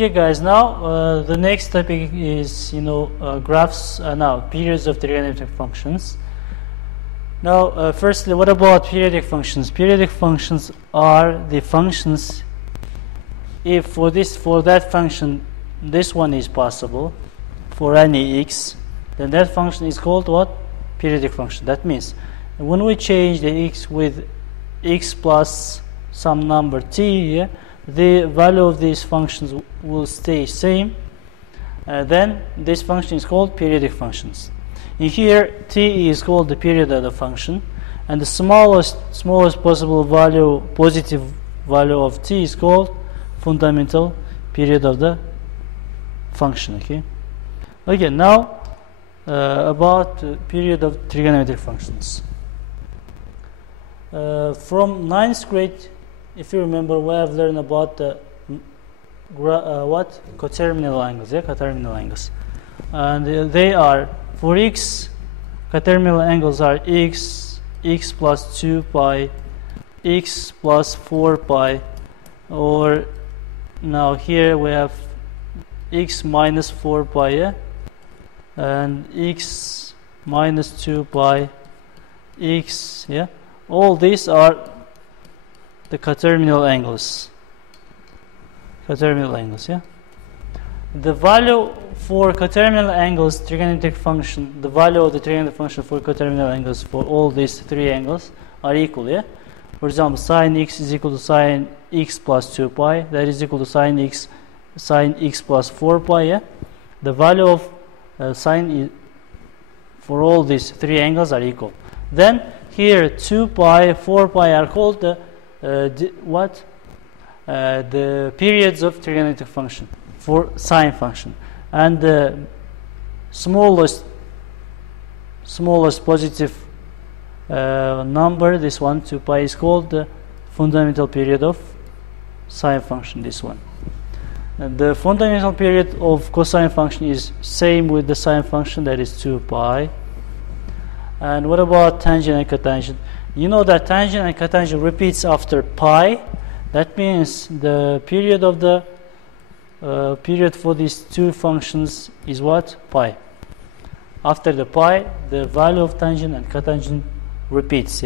Okay guys, now the next topic is graphs, now periods of trigonometric functions. Now firstly, what about periodic functions? Periodic functions are the functions if for that function this one is possible for any x, then that function is called what? Periodic function. That means when we change the x with x plus some number t, yeah, the value of these functions will stay same, then this function is called periodic functions. In here, t is called the period of the function, and the smallest possible value, positive value of t is called fundamental period of the function. Okay, now about period of trigonometric functions. From 9th grade, if you remember, we have learned about the coterminal angles, coterminal angles, and they are for x, coterminal angles are x plus 2 pi, x plus 4 pi, or now here we have x minus 4 pi, and x minus 2 pi, x, all these are the coterminal angles. The value for coterminal angles, trigonometric function, the value of the trigonometric function for coterminal angles for all these three angles are equal. For example, sine x is equal to sine x plus 2 pi. That is equal to sine x plus 4 pi. The value of sine for all these three angles are equal. Then here 2 pi, 4 pi are called the periods of trigonometric function for sine function, and the smallest positive number, this one 2 pi, is called the fundamental period of sine function, this one. And the fundamental period of cosine function is same with the sine function, that is 2 pi. And what about tangent and cotangent? You know that tangent and cotangent repeats after pi. That means the period of the period for these two functions is what? Pi. After the pi, the value of tangent and cotangent repeats.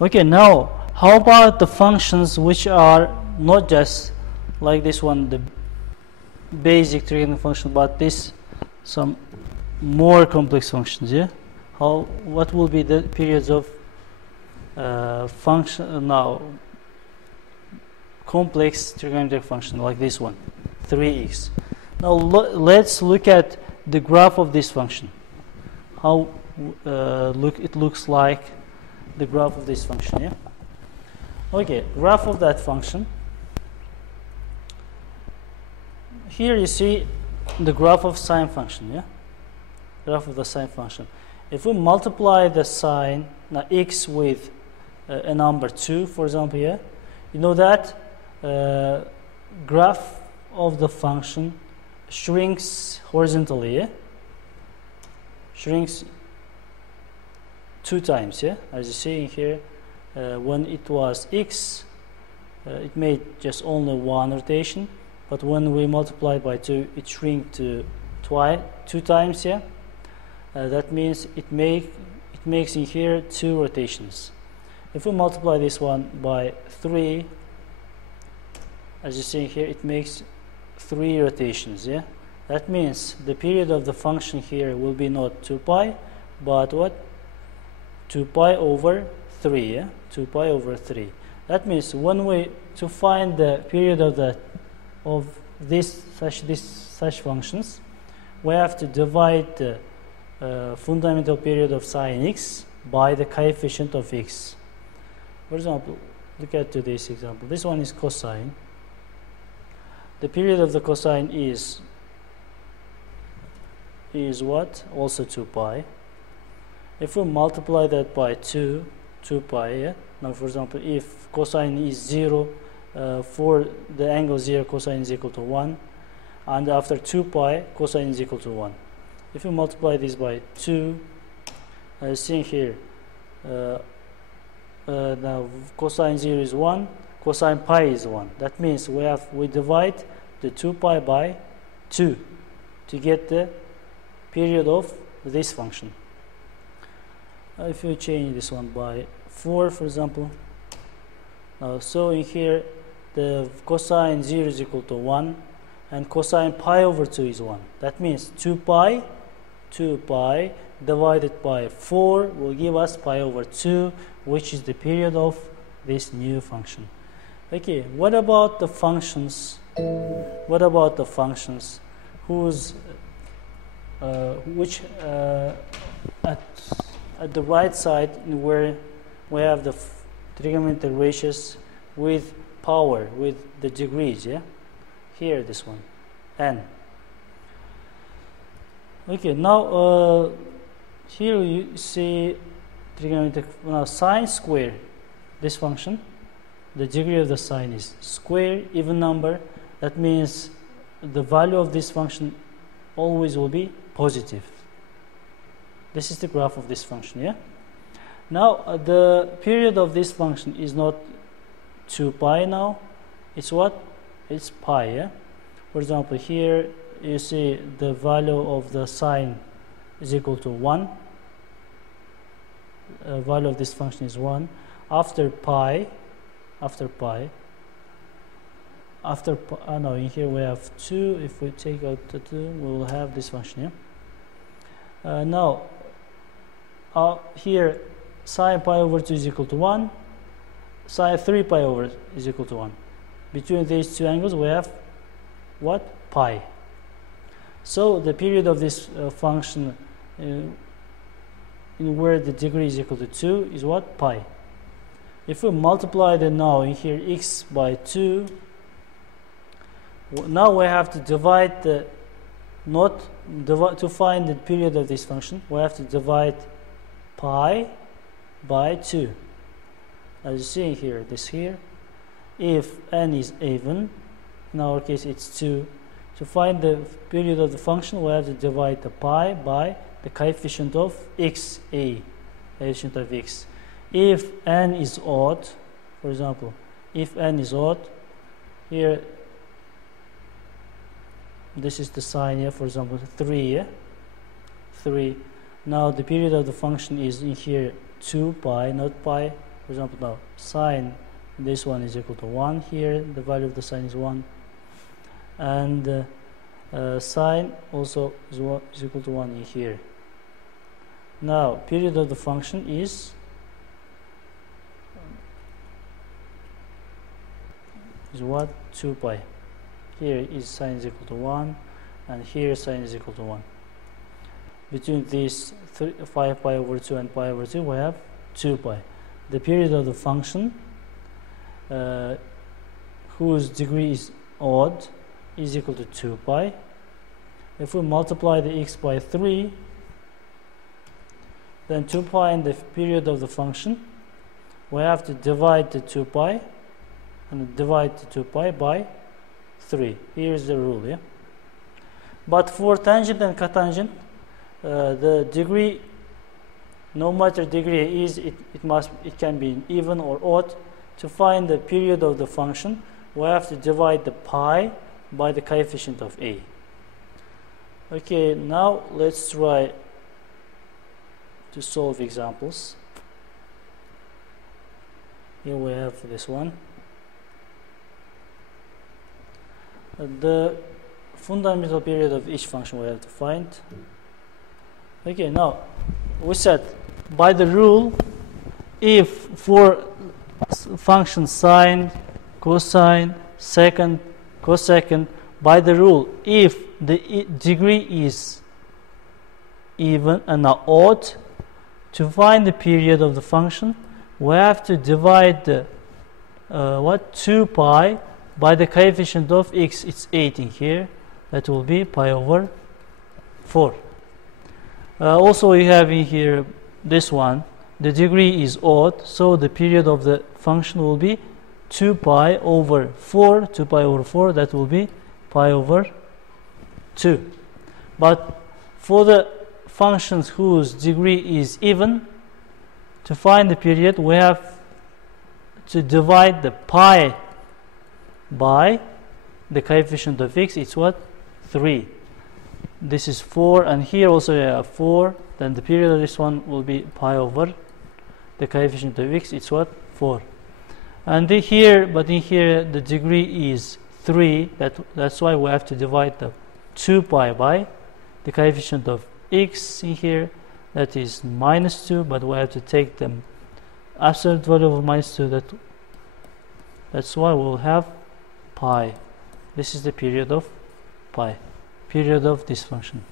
Okay, now how about the functions which are not just like this one, the basic trigonometric function, but this some more complex functions? What will be the periods of function now? Complex trigonometric function like this one, 3x. Now let's look at the graph of this function. How it looks like the graph of this function. Okay, graph of that function. Here you see the graph of sine function. Graph of the sine function. If we multiply the sine x with a number 2, for example, you know that graph of the function shrinks horizontally, shrinks 2 times, as you see in here. When it was x, it made just only one rotation, but when we multiply by 2, it shrinks to 2 times. That means it makes in here 2 rotations. If we multiply this one by 3, as you see here, it makes 3 rotations. That means the period of the function here will be not 2 pi, but what? 2 pi over 3. 2 pi over 3. That means when we to find the period of such functions, we have to divide the fundamental period of sine x by the coefficient of x. For example, look at this example. This one is cosine. The period of the cosine is what? Also 2 pi. If we multiply that by 2 pi, now for example, if cosine is 0, for the angle 0, cosine is equal to 1, and after 2 pi, cosine is equal to 1. If we multiply this by 2, as seen here, now cosine 0 is 1, cosine pi is 1. That means we divide the 2 pi by 2 to get the period of this function. If you change this one by 4, for example, so in here the cosine 0 is equal to 1 and cosine pi over 2 is 1. That means 2 pi divided by 4 will give us pi over 2, which is the period of this new function. Okay, what about the functions? What about the functions whose at the right side where we have the trigonometric ratios with power, with the degrees, yeah? Here, this one, n. Okay, now here you see trigonometric, now sine square, this function, the degree of the sine is square, even number. That means the value of this function always will be positive. This is the graph of this function, yeah? Now, the period of this function is not 2 pi now. It's what? It's pi, yeah? For example, here you see the value of the sine is equal to 1. Value of this function is 1. After pi, no, in here we have 2. If we take out the 2, we will have this function, yeah? Now, here sine pi over 2 is equal to 1, sine 3 pi over is equal to 1. Between these two angles we have what? Pi. So the period of this function in where the degree is equal to 2 is what? Pi. If we multiply the now in here x by 2, now we have to divide the to find the period of this function, we have to divide pi by 2. As you see here, this here, if n is even, in our case it's 2, to find the period of the function we have to divide the pi by the coefficient of x, a coefficient of x. If n is odd, for example, if n is odd, here this is the sign here, for example 3, yeah? 3. Now the period of the function is in here 2 pi, not pi. For example, now sine this one is equal to 1 here, the value of the sine is 1, and sine also is equal to 1 in here. Now period of the function is what? 2 pi. Here is sine is equal to 1, and here sine is equal to 1. Between these 5 pi over 2 and pi over 2 we have 2 pi. The period of the function whose degree is odd is equal to 2 pi. If we multiply the x by 3, then 2 pi in the period of the function, we have to divide the 2 pi and divide the 2 pi by 3. Here is the rule, yeah? But for tangent and cotangent, the degree, no matter degree is, it can be even or odd. To find the period of the function, we have to divide the pi by the coefficient of a. Okay, now let's try to solve examples. Here we have this one. The fundamental period of each function we have to find. Okay, now we said by the rule, if for function sine, cosine, secant, cosecant, by the rule, if the degree is even and odd, to find the period of the function, we have to divide the 2 pi by the coefficient of x. It's 8 in here. That will be pi over 4. Also we have in here this one. The degree is odd, so the period of the function will be 2 pi over 4. 2 pi over 4, that will be pi over 2. But for the functions whose degree is even, to find the period we have to divide the pi by the coefficient of x, it's what? 3. This is 4, and here also you have 4. Then the period of this one will be pi over the coefficient of x, it's what? 4. And here, but in here the degree is 3. That's why we have to divide the 2 pi by the coefficient of x in here, that is -2, but we have to take the absolute value of -2. That's why we'll have pi. This is the period of pi, period of this function.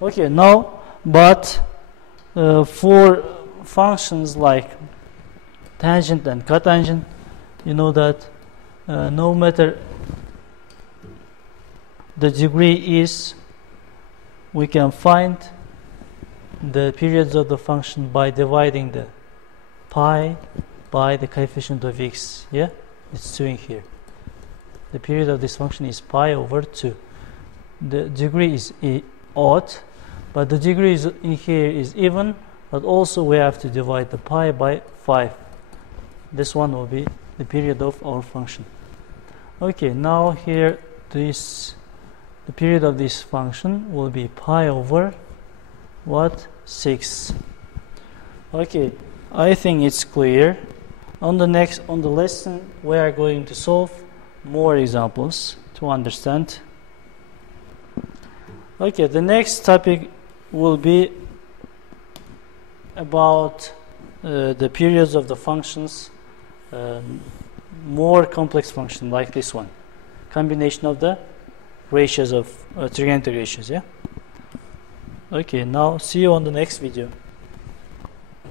Okay, now, but for functions like tangent and cotangent, you know that no matter the degree is, we can find the periods of the function by dividing the pi by the coefficient of x. Yeah, it's 2 in here. The period of this function is pi over 2. The degree is odd, but the degree is in here is even, but also we have to divide the pi by 5. This one will be the period of our function. Okay, now here the period of this function will be pi over what? 6. Okay, I think it's clear. On the lesson we are going to solve more examples to understand. Okay, the next topic will be about the periods of the functions, more complex function like this one, combination of the ratios of trigonometric ratios. Yeah. Okay, now see you on the next video.